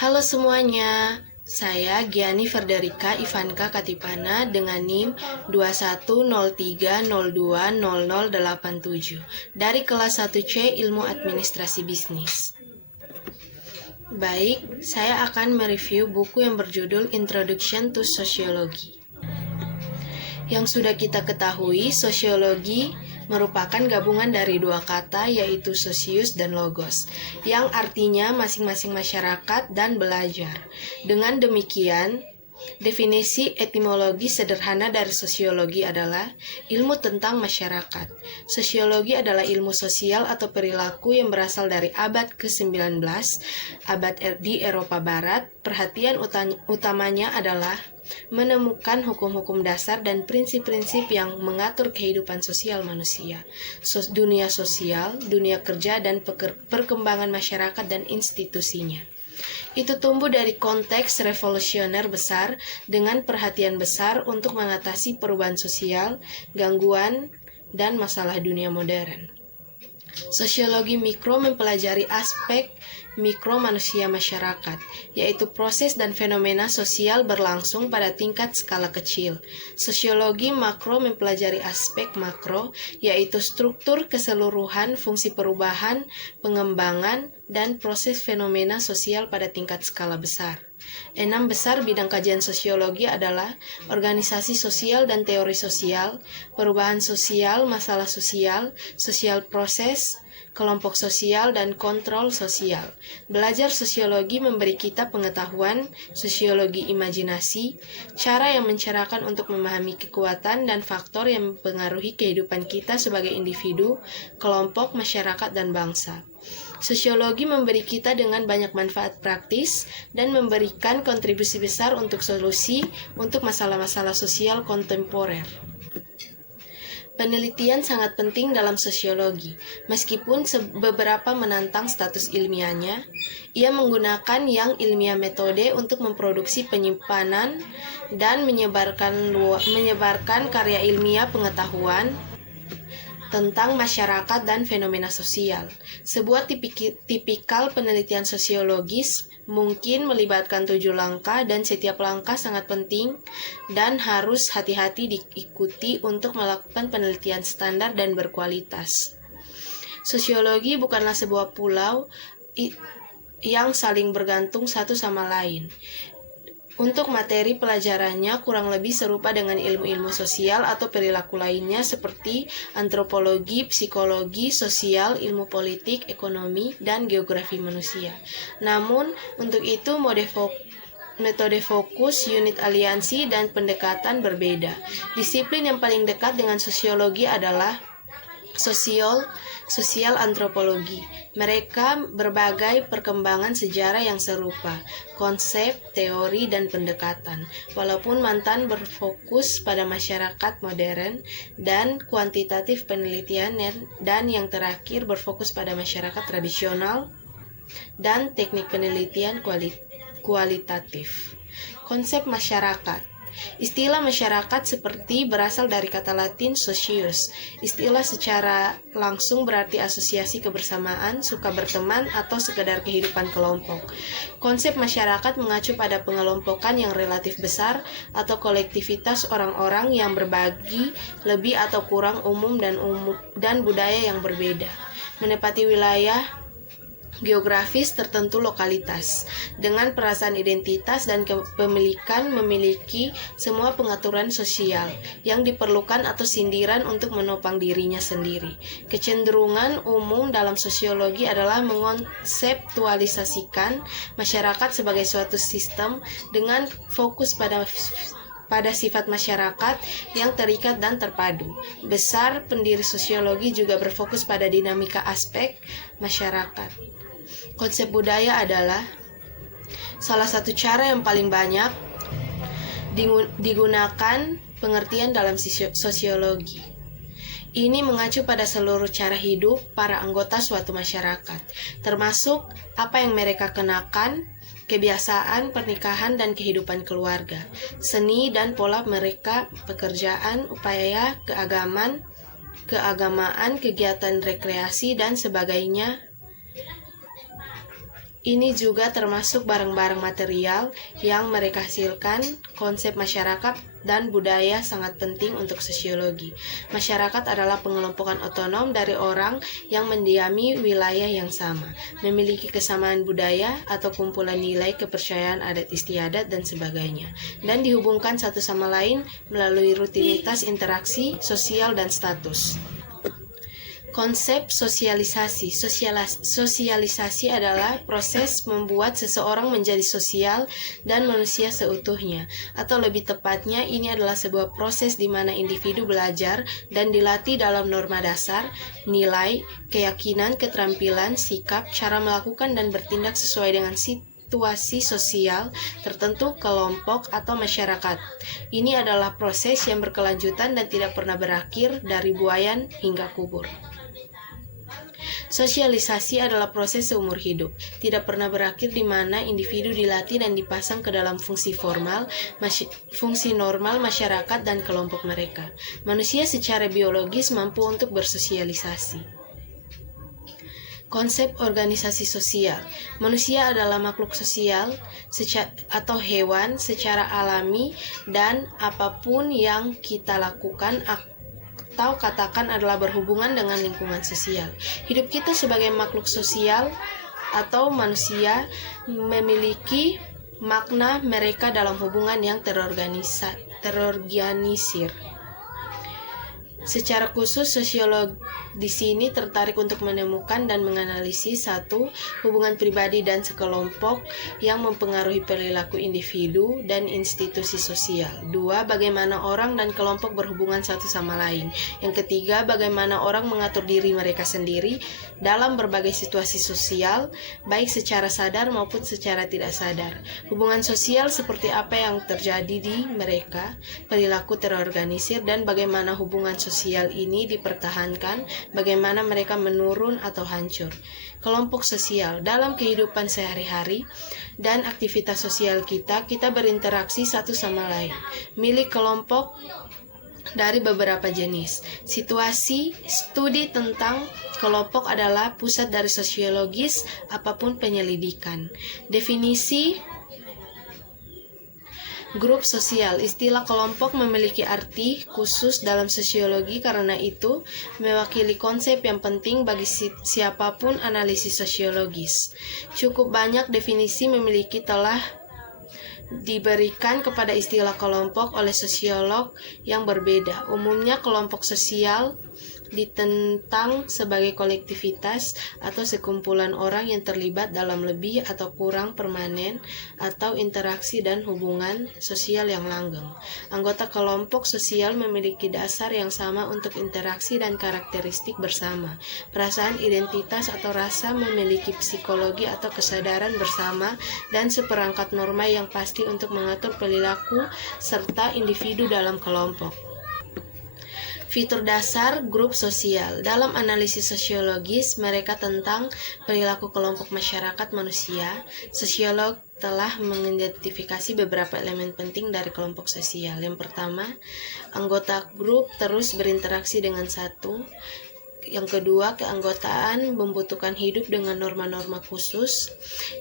Halo semuanya, saya Giani Ferderica Ivanka Katipana dengan NIM 2103020087 dari kelas 1C Ilmu Administrasi Bisnis. Baik, saya akan mereview buku yang berjudul Introduction to Sociology. Yang sudah kita ketahui, sosiologi merupakan gabungan dari dua kata, yaitu sosius dan logos, yang artinya masing-masing masyarakat dan belajar. Dengan demikian, definisi etimologi sederhana dari sosiologi adalah ilmu tentang masyarakat. Sosiologi adalah ilmu sosial atau perilaku yang berasal dari abad ke-19, abad di Eropa Barat. Perhatian utamanya adalah menemukan hukum-hukum dasar dan prinsip-prinsip yang mengatur kehidupan sosial manusia, dunia sosial, dunia kerja, dan perkembangan masyarakat dan institusinya. Itu tumbuh dari konteks revolusioner besar dengan perhatian besar untuk mengatasi perubahan sosial, gangguan, dan masalah dunia modern. Sosiologi mikro mempelajari aspek mikro manusia masyarakat, yaitu proses dan fenomena sosial berlangsung pada tingkat skala kecil. Sosiologi makro mempelajari aspek makro, yaitu struktur keseluruhan, fungsi perubahan, pengembangan, dan proses fenomena sosial pada tingkat skala besar. 6 besar bidang kajian sosiologi adalah organisasi sosial dan teori sosial, perubahan sosial, masalah sosial, sosial proses, kelompok sosial, dan kontrol sosial. Belajar sosiologi memberi kita pengetahuan, sosiologi imajinasi, cara yang mencerahkan untuk memahami kekuatan dan faktor yang mempengaruhi kehidupan kita sebagai individu, kelompok, masyarakat, dan bangsa. Sosiologi memberi kita dengan banyak manfaat praktis dan memberikan kontribusi besar untuk solusi untuk masalah-masalah sosial kontemporer. Penelitian sangat penting dalam sosiologi. Meskipun beberapa menantang status ilmiahnya, ia menggunakan yang ilmiah metode untuk memproduksi penyimpanan dan menyebarkan karya ilmiah pengetahuan tentang masyarakat dan fenomena sosial. Sebuah tipikal penelitian sosiologis mungkin melibatkan 7 langkah dan setiap langkah sangat penting dan harus hati-hati diikuti untuk melakukan penelitian standar dan berkualitas. Sosiologi bukanlah sebuah pulau yang saling bergantung satu sama lain. Untuk materi pelajarannya kurang lebih serupa dengan ilmu-ilmu sosial atau perilaku lainnya seperti antropologi, psikologi, sosial, ilmu politik, ekonomi, dan geografi manusia. Namun, untuk itu metode fokus, unit aliansi, dan pendekatan berbeda. Disiplin yang paling dekat dengan sosiologi adalah sosial antropologi. Mereka berbagai perkembangan sejarah yang serupa, konsep, teori, dan pendekatan. Walaupun mantan berfokus pada masyarakat modern dan kuantitatif penelitian dan yang terakhir berfokus pada masyarakat tradisional dan teknik penelitian kualitatif. Konsep masyarakat. Istilah masyarakat seperti berasal dari kata Latin socius. Istilah secara langsung berarti asosiasi kebersamaan, suka berteman, atau sekedar kehidupan kelompok. Konsep masyarakat mengacu pada pengelompokan yang relatif besar atau kolektivitas orang-orang yang berbagi lebih atau kurang umum dan budaya yang berbeda. Menepati wilayah geografis tertentu lokalitas, dengan perasaan identitas dan kepemilikan memiliki semua pengaturan sosial yang diperlukan atau sindiran untuk menopang dirinya sendiri. Kecenderungan umum dalam sosiologi adalah mengonseptualisasikan masyarakat sebagai suatu sistem dengan fokus pada sifat masyarakat yang terikat dan terpadu. Besar pendiri sosiologi juga berfokus pada dinamika aspek masyarakat. Konsep budaya adalah salah satu cara yang paling banyak digunakan pengertian dalam sosiologi. Ini mengacu pada seluruh cara hidup para anggota suatu masyarakat, termasuk apa yang mereka kenakan, kebiasaan, pernikahan, dan kehidupan keluarga, seni dan pola mereka, pekerjaan, upaya, keagamaan, kegiatan rekreasi, dan sebagainya. Ini juga termasuk barang-barang material yang mereka hasilkan. Konsep masyarakat dan budaya sangat penting untuk sosiologi. Masyarakat adalah pengelompokan otonom dari orang yang mendiami wilayah yang sama, memiliki kesamaan budaya atau kumpulan nilai, kepercayaan, adat istiadat, dan sebagainya, dan dihubungkan satu sama lain melalui rutinitas interaksi sosial dan status. Konsep sosialisasi. Sosialisasi adalah proses membuat seseorang menjadi sosial dan manusia seutuhnya. Atau lebih tepatnya, ini adalah sebuah proses di mana individu belajar dan dilatih dalam norma dasar, nilai, keyakinan, keterampilan, sikap, cara melakukan dan bertindak sesuai dengan situasi sosial tertentu, kelompok, atau masyarakat. Ini adalah proses yang berkelanjutan dan tidak pernah berakhir dari buayan hingga kubur. Sosialisasi adalah proses seumur hidup, tidak pernah berakhir di mana individu dilatih dan dipasang ke dalam fungsi normal masyarakat dan kelompok mereka. Manusia secara biologis mampu untuk bersosialisasi. Konsep organisasi sosial. Manusia adalah makhluk sosial atau hewan secara alami, dan apapun yang kita lakukan atau katakan adalah berhubungan dengan lingkungan sosial. Hidup kita sebagai makhluk sosial atau manusia memiliki makna mereka dalam hubungan yang terorganisir. Secara khusus, sosiolog di sini tertarik untuk menemukan dan menganalisis: 1. Hubungan pribadi dan sekelompok yang mempengaruhi perilaku individu dan institusi sosial. 2. Bagaimana orang dan kelompok berhubungan satu sama lain. Yang ketiga, bagaimana orang mengatur diri mereka sendiri dalam berbagai situasi sosial, baik secara sadar maupun secara tidak sadar. Hubungan sosial seperti apa yang terjadi di mereka, perilaku terorganisir, dan bagaimana hubungan sosial ini dipertahankan, bagaimana mereka menurun atau hancur. Kelompok sosial. Dalam kehidupan sehari-hari dan aktivitas sosial kita berinteraksi satu sama lain. Milik kelompok dari beberapa jenis. Situasi studi tentang kelompok adalah pusat dari sosiologis apapun penyelidikan. Definisi grup sosial. Istilah kelompok memiliki arti khusus dalam sosiologi, karena itu mewakili konsep yang penting bagi siapapun analisis sosiologis. Cukup banyak definisi telah diberikan kepada istilah kelompok oleh sosiolog yang berbeda. Umumnya kelompok sosial ditentang sebagai kolektivitas atau sekumpulan orang yang terlibat dalam lebih atau kurang permanen atau interaksi dan hubungan sosial yang langgeng. Anggota kelompok sosial memiliki dasar yang sama untuk interaksi dan karakteristik bersama. Perasaan identitas atau rasa, memiliki psikologi atau kesadaran bersama, dan seperangkat norma yang pasti untuk mengatur perilaku serta individu dalam kelompok. Fitur dasar grup sosial. Dalam analisis sosiologis mereka tentang perilaku kelompok masyarakat manusia, sosiolog telah mengidentifikasi beberapa elemen penting dari kelompok sosial. Yang pertama, anggota grup terus berinteraksi dengan satu. Yang kedua, keanggotaan membutuhkan hidup dengan norma-norma khusus.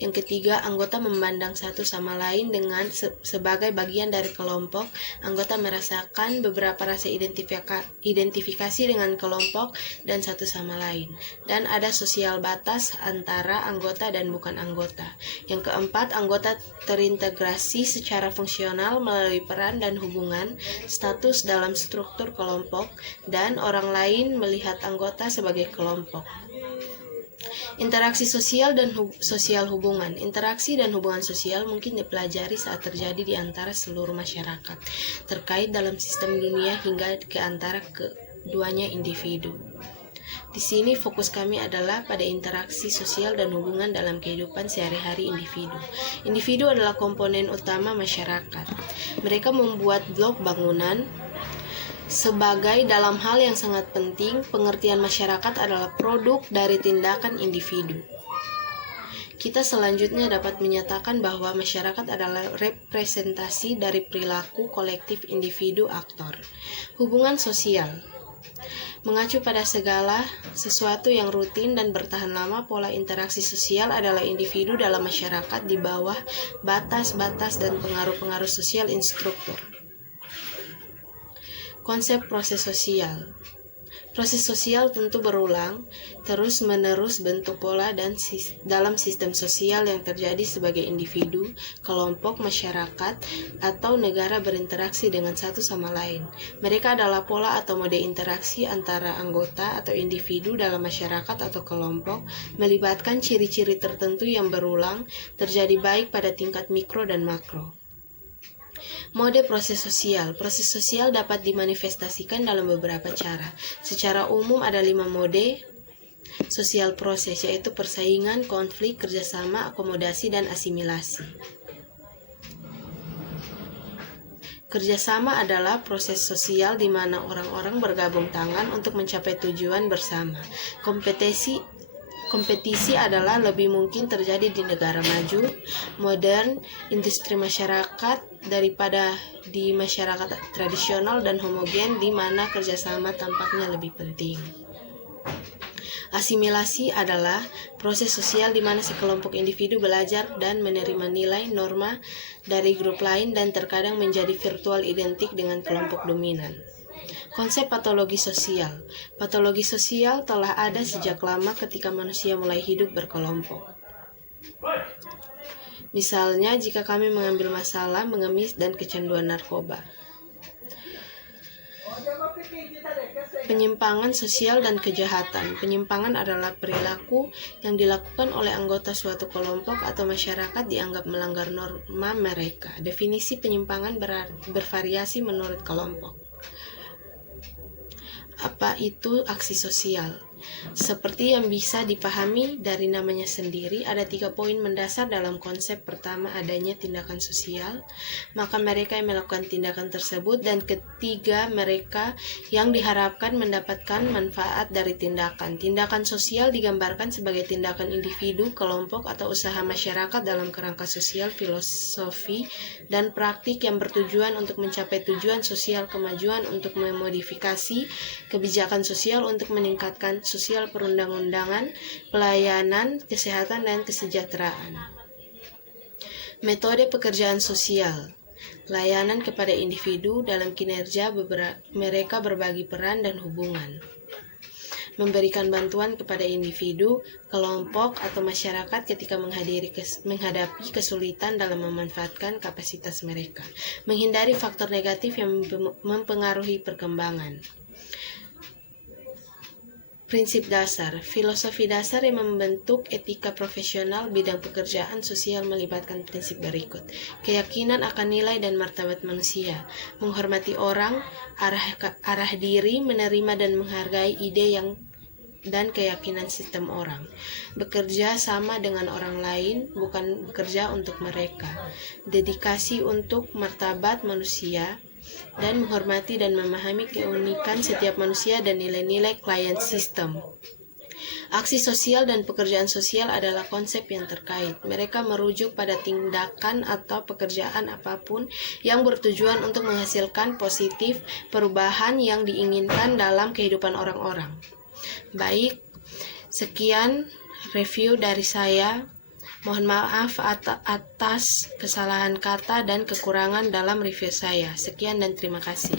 Yang ketiga, anggota memandang satu sama lain dengan sebagai bagian dari kelompok. Anggota merasakan beberapa rasa identifikasi dengan kelompok dan satu sama lain. Dan ada sosial batas antara anggota dan bukan anggota. Yang keempat, anggota terintegrasi secara fungsional melalui peran dan hubungan status dalam struktur kelompok, dan orang lain melihat anggota sebagai kelompok. Interaksi sosial dan sosial hubungan. Interaksi dan hubungan sosial mungkin dipelajari saat terjadi di antara seluruh masyarakat, terkait dalam sistem dunia hingga ke antara keduanya individu. Di sini fokus kami adalah pada interaksi sosial dan hubungan dalam kehidupan sehari-hari individu. Individu adalah komponen utama masyarakat. Mereka membuat blok bangunan. Sebagai dalam hal yang sangat penting, pengertian masyarakat adalah produk dari tindakan individu. Kita selanjutnya dapat menyatakan bahwa masyarakat adalah representasi dari perilaku kolektif individu aktor. Hubungan sosial. Mengacu pada segala sesuatu yang rutin dan bertahan lama, pola interaksi sosial adalah individu dalam masyarakat di bawah batas-batas dan pengaruh-pengaruh sosial instruktur. Konsep proses sosial. Proses sosial tentu berulang, terus-menerus bentuk pola dan dalam sistem sosial yang terjadi sebagai individu, kelompok, masyarakat, atau negara berinteraksi dengan satu sama lain. Mereka adalah pola atau mode interaksi antara anggota atau individu dalam masyarakat atau kelompok, melibatkan ciri-ciri tertentu yang berulang, terjadi baik pada tingkat mikro dan makro. Mode proses sosial. Proses sosial dapat dimanifestasikan dalam beberapa cara. Secara umum ada 5 mode sosial proses, yaitu persaingan, konflik, kerjasama, akomodasi, dan asimilasi. Kerjasama adalah proses sosial di mana orang-orang bergabung tangan untuk mencapai tujuan bersama. Kompetisi adalah lebih mungkin terjadi di negara maju, modern, industri masyarakat daripada di masyarakat tradisional dan homogen di mana kerjasama tampaknya lebih penting. Asimilasi adalah proses sosial di mana sekelompok individu belajar dan menerima nilai norma dari grup lain dan terkadang menjadi virtual identik dengan kelompok dominan. Konsep patologi sosial. Patologi sosial telah ada sejak lama ketika manusia mulai hidup berkelompok. Misalnya, jika kami mengambil masalah, mengemis, dan kecanduan narkoba. Penyimpangan sosial dan kejahatan. Penyimpangan adalah perilaku yang dilakukan oleh anggota suatu kelompok atau masyarakat dianggap melanggar norma mereka. Definisi penyimpangan bervariasi menurut kelompok. Apa itu aksi sosial? Seperti yang bisa dipahami dari namanya sendiri, ada 3 poin mendasar dalam konsep. Pertama, adanya tindakan sosial, maka mereka yang melakukan tindakan tersebut, dan ketiga, mereka yang diharapkan mendapatkan manfaat dari tindakan. Tindakan sosial digambarkan sebagai tindakan individu, kelompok, atau usaha masyarakat dalam kerangka sosial, filosofi, dan praktik yang bertujuan untuk mencapai tujuan sosial, kemajuan untuk memodifikasi kebijakan sosial untuk meningkatkan sosial perundang-undangan, pelayanan, kesehatan, dan kesejahteraan. Metode pekerjaan sosial. Layanan kepada individu dalam kinerja mereka berbagi peran dan hubungan. Memberikan bantuan kepada individu, kelompok, atau masyarakat ketika menghadapi kesulitan dalam memanfaatkan kapasitas mereka. Menghindari faktor negatif yang mempengaruhi perkembangan. Prinsip dasar. Filosofi dasar yang membentuk etika profesional bidang pekerjaan sosial melibatkan prinsip berikut. Keyakinan akan nilai dan martabat manusia, menghormati orang, arah diri, menerima dan menghargai ide dan keyakinan sistem orang. Bekerja sama dengan orang lain, bukan bekerja untuk mereka. Dedikasi untuk martabat manusia, dan menghormati dan memahami keunikan setiap manusia dan nilai-nilai client system. Aksi sosial dan pekerjaan sosial adalah konsep yang terkait. Mereka merujuk pada tindakan atau pekerjaan apapun yang bertujuan untuk menghasilkan positif perubahan yang diinginkan dalam kehidupan orang-orang. Baik, sekian review dari saya. Mohon maaf atas kesalahan kata dan kekurangan dalam review saya. Sekian dan terima kasih.